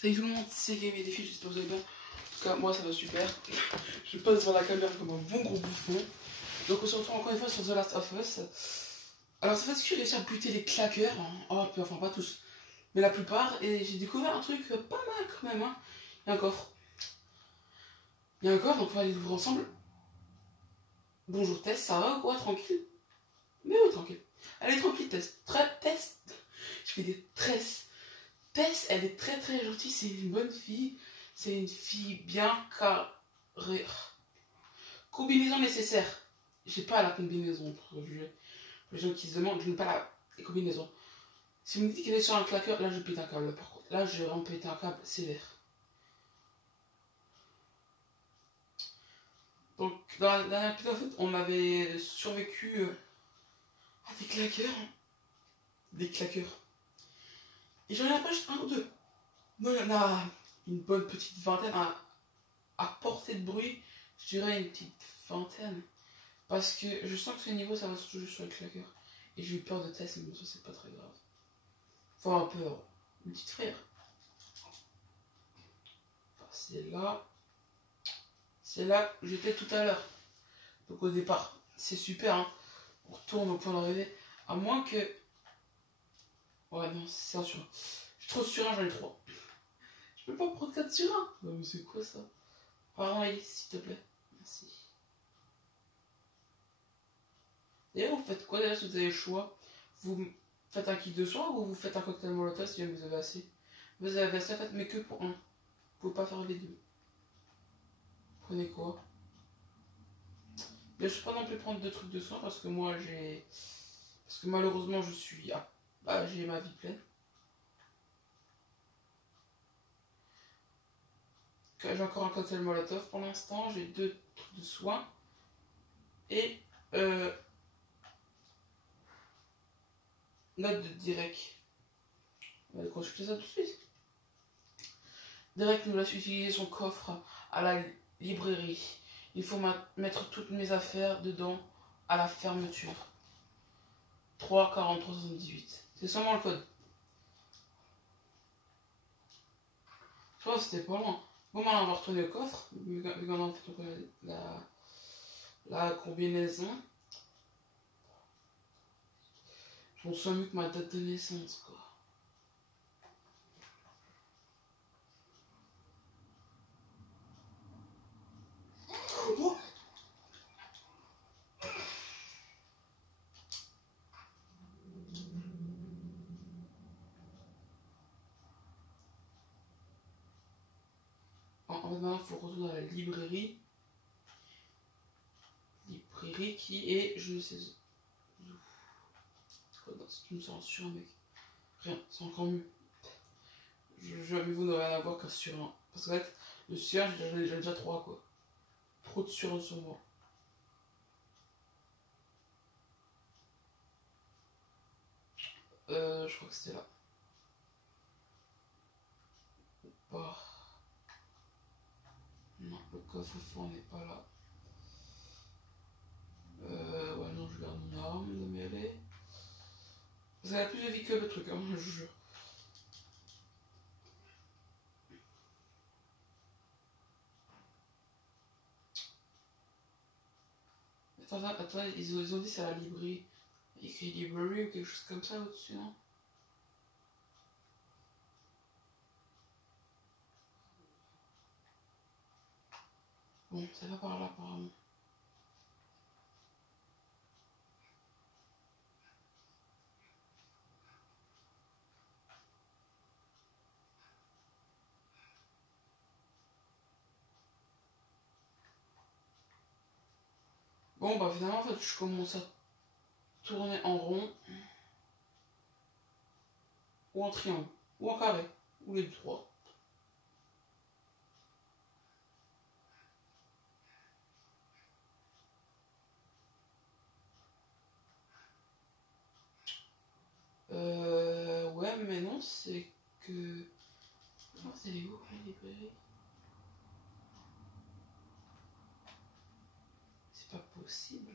Salut tout le monde, c'est Game et Défi, j'espère que vous allez bien. En tout cas, moi ça va super. Je passe devant la caméra comme un bon gros bouffon. Donc on se retrouve encore une fois sur The Last of Us. Alors c'est parce que j'ai réussi à buter les claqueurs, hein. Oh, puis enfin pas tous, mais la plupart. Et j'ai découvert un truc pas mal quand même, hein. Il y a un coffre. Il y a un coffre, donc on va aller l'ouvrir ensemble. Bonjour Tess, ça va ou quoi? Tranquille? Mais oui, tranquille. Allez, tranquille Tess. Tess. Je fais des tresses. Tess, elle est très très gentille, c'est une bonne fille. C'est une fille bien carrée. Combinaison nécessaire. J'ai pas la combinaison pour jouer. Les gens qui se demandent, je n'ai pas la combinaison. Si vous me dites qu'elle est sur un claqueur, là je pète un câble par contre. Là je vais vraiment péter un câble sévère. Donc dans la dernière épisode, en fait, on avait survécu à des claqueurs. Des claqueurs. Et j'en ai pas juste un ou deux. Non, il y en a une bonne petite vingtaine à portée de bruit. Je dirais une petite vingtaine. Parce que je sens que ce niveau, ça va se jouer sur les claqueurs. Et j'ai eu peur de Tess, mais bon, ça c'est pas très grave. Enfin, un peu, une petite frère. Enfin, c'est là. C'est là que j'étais tout à l'heure. Donc au départ, c'est super, hein. On retourne au point d'arrivée. À moins que... Ouais, non, c'est un sur un. Je suis trop sur un, j'en ai 3. Je peux pas prendre 4 sur 1. Non, mais c'est quoi ça? Pardon, Ellie, s'il te plaît. Merci. D'ailleurs, vous faites quoi déjà si vous avez le choix? Vous faites un kit de soin ou vous faites un cocktail molotov si vous avez assez? Vous avez assez, faites, mais que pour un. Vous pouvez pas faire les deux. Prenez quoi? Mais je peux pas non plus prendre deux trucs de soin parce que moi j'ai. Parce que malheureusement je suis. Ah, bah j'ai ma vie pleine. J'ai encore un cocktail molotov pour l'instant, j'ai 2 trucs de soin. Et note de direct. On va consulter ça tout de suite. Direct nous laisse utiliser son coffre à la librairie. Il faut mettre toutes mes affaires dedans à la fermeture. 3 43 78. C'est seulement le code. Je crois que c'était pas loin. Bon, maintenant on va retourner au coffre. Vu qu'on a fait la combinaison. Je m'en souviens mieux que ma date de naissance, quoi. Oh, en fait, maintenant, il faut retourner à la librairie. Librairie qui est, je ne sais où. C'est une sur un mec. Rien, c'est encore mieux. Mais vous n'aurez rien à voir qu'un sur un. Parce qu'en fait, le sur un, j'ai déjà 3 quoi. Trop de sur un sur moi. Je crois que c'était là. Bah. Non, le coffre-fort n'est pas là. Ouais, non, je garde mon arme de mêlée. Ça a plus de vie que le truc, hein, je vous jure. Attends, ils ont dit c'est à la librairie. Il y a écrit library ou quelque chose comme ça au-dessus, non? Bon, ça va par là apparemment. Bon, bah finalement, en fait, je commence à tourner en rond. Ou en triangle. Ou en carré. Ou les 3. Ouais, mais non, c'est que... Oh, c'est les où, la librairie? C'est pas possible.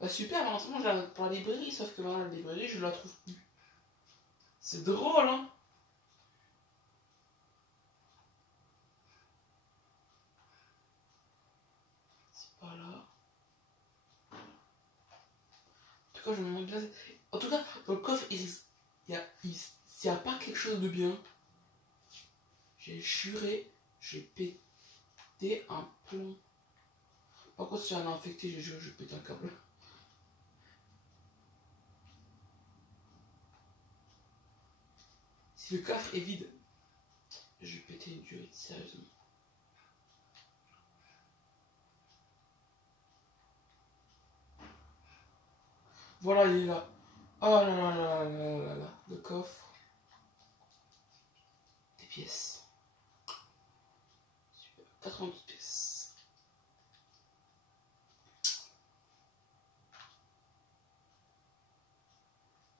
Bah super, en ce moment, je la note pour la librairie, sauf que là, la librairie, je la trouve plus. C'est drôle, hein? Quand je me demande glace. En tout cas, dans le coffre, il y a pas quelque chose de bien. J'ai juré, j'ai pété un plomb. Par contre, si j'en ai infecté, j'ai juré, je pète un câble. Si le coffre est vide, je vais péter une durée, sérieusement. Voilà, il est là. Oh là là là là là là. Le coffre. Des pièces. Super. 92 pièces.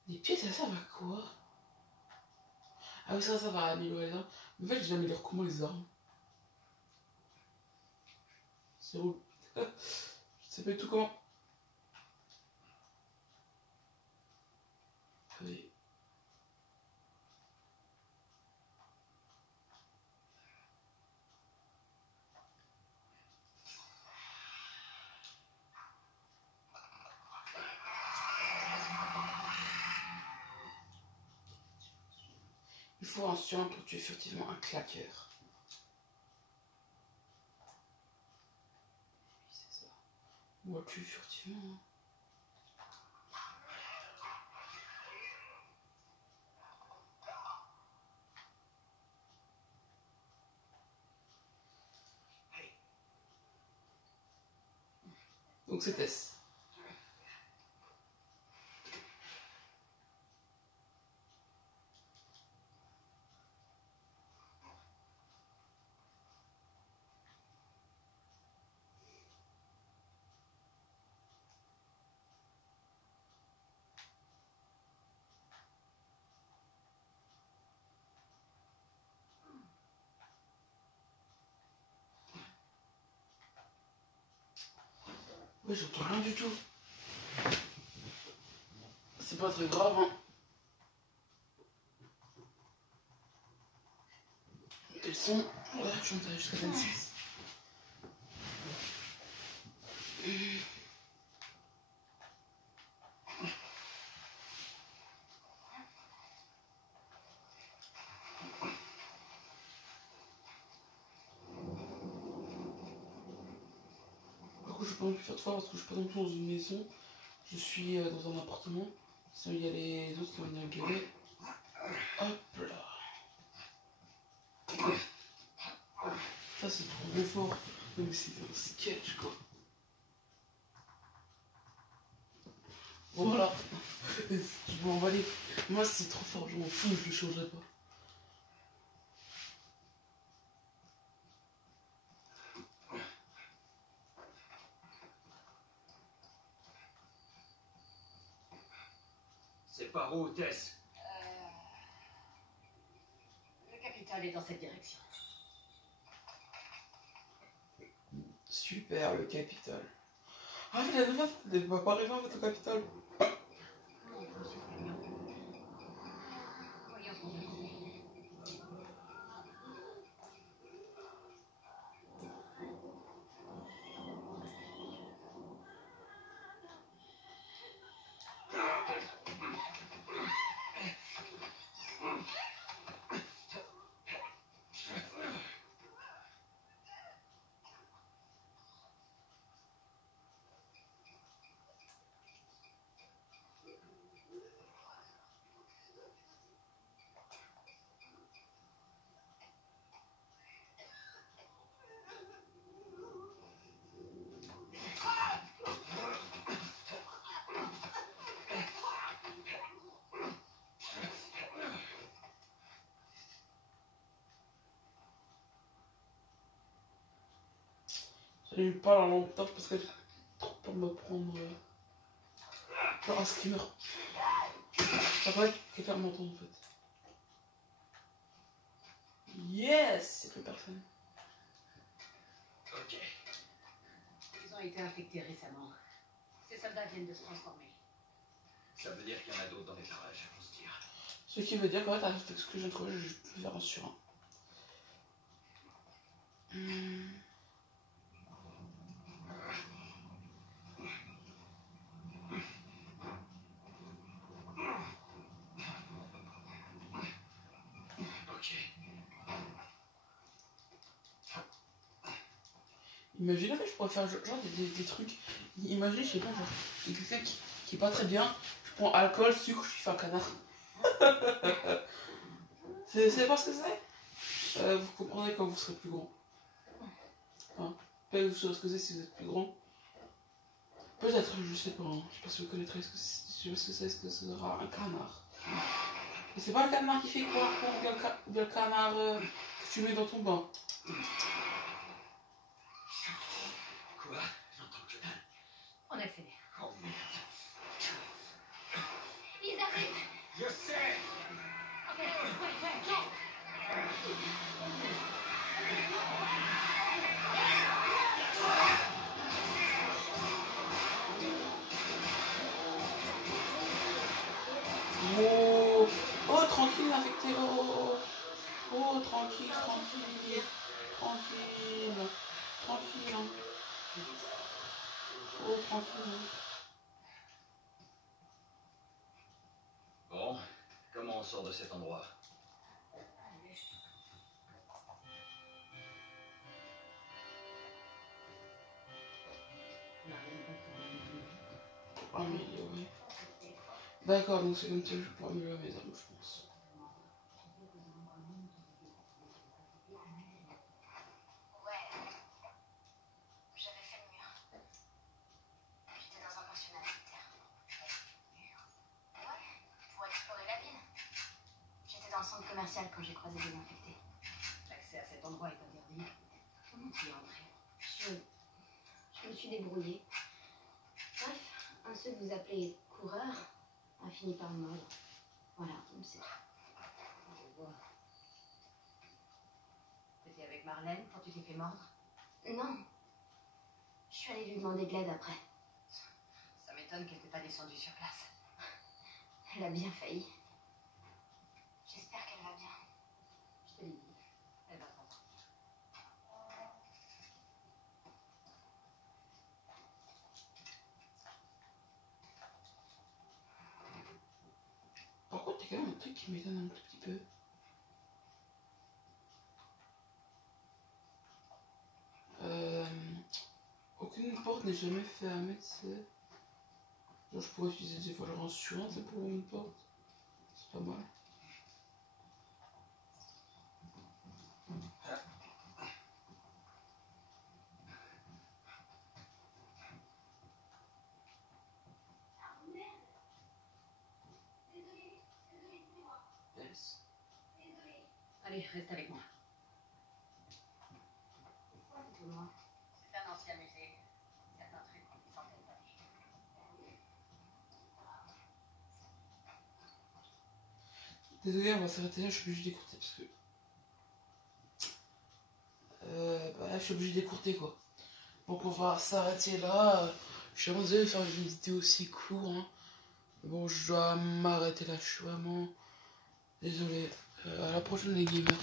Les pièces, ça servent à quoi? Ah oui, ça va améliorer les armes. Mais en fait, j'améliore comment les armes? C'est où? Je sais pas du tout comment. Allez. Il faut un surnom pour tuer furtivement un claqueur. Oui, c'est ça. Ou un tuer furtivement. Donc c'est Tess. Ouais, j'entends rien du tout. C'est pas très grave, hein. Elles sont. Ouais, je monte jusqu'à 26. Par contre, je peux pas non plus faire de fois parce que je suis pas non plus dans une maison. Je suis dans un appartement. Sinon, il y a les autres qui vont venir gueuler. Hop là. Ça, c'est trop fort. Non, mais c'est un sketch, quoi. Voilà. Je m'en aller. Moi, c'est trop fort. Je m'en fous, je le changerai pas. C'est par où, Tess? Le capital est dans cette direction. Super, le capital. Ah, mais la nana, elle va pas arriver en fait au capital. Je lui parle en longtemps parce que j'ai trop peur de me prendre. Genre un screamer. Après, quelqu'un m'entend en fait. Yes, c'est plus personne. Ok. Ils ont été infectés récemment. Ces soldats viennent de se transformer. Ça veut dire qu'il y en a d'autres dans les parages, on se tire. Ce qui veut dire qu'en fait, avec ce que j'ai trouvé, je peux faire un sur un. Imagine, en fait, je pourrais faire genre des trucs. Imagine, je sais pas, genre, il y a quelqu'un qui est pas très bien, je prends alcool, sucre, je fais un canard. C'est pas ce que c'est. Vous comprendrez quand vous serez plus grand. Enfin, pas vous saurez ce que c'est si vous êtes plus grand. Peut-être, je sais pas, hein. Je sais pas si vous connaîtrez ce que c'est, je sais pas ce que c'est, ce que ce sera un canard. Mais c'est pas le canard qui fait quoi, ou bien le canard que tu mets dans ton bain. Quoi? J'entends que dalle. On accélère. Oh merde. Ils arrivent. Je sais! Ok, ouais, go. Oh, oh, tranquille, infecté, oh, tranquille, tranquille, tranquille, tranquille, hein. Oh, tranquille. Bon, comment on sort de cet endroit? Améliorer. D'accord, donc c'est comme ça que je peux améliorer mes armes, je pense. Ouais, j'avais fait le mur. J'étais dans un pensionnat militaire. Ouais, pour explorer la ville. J'étais dans le centre commercial quand j'ai croisé des infectés. L'accès à cet endroit est interdit. Comment tu y es entré? Je me suis débrouillée. Bref, un ceux que vous appelez coureur a fini par me mordre. Voilà, c'est tout. Je vois. T'étais avec Marlène quand tu t'es fait mordre? Non. Je suis allée lui demander de l'aide après. Ça m'étonne qu'elle t'ait pas descendue sur place. Elle a bien failli. J'espère qu'elle va bien. Je te l'ai dit. Elle va t'entendre. Par contre, il y a quand même un truc qui m'étonne un tout petit peu. Aucune porte n'est jamais fermée, tu sais. Genre, je pourrais utiliser des fois genre assurance pour une porte. C'est pas mal. Yes. Allez, reste avec moi. Pourquoi plutôt moi? C'est un ancien musée. Certains trucs ont des centaines d'années. Désolé, on va s'arrêter là, je suis obligé d'écourter parce que. Là, je suis obligé d'écourter quoi. Donc on va s'arrêter là. Je suis vraiment désolé de faire une vidéo aussi courte. Hein. Bon, je dois m'arrêter là, je suis vraiment désolé. À la prochaine les gamers.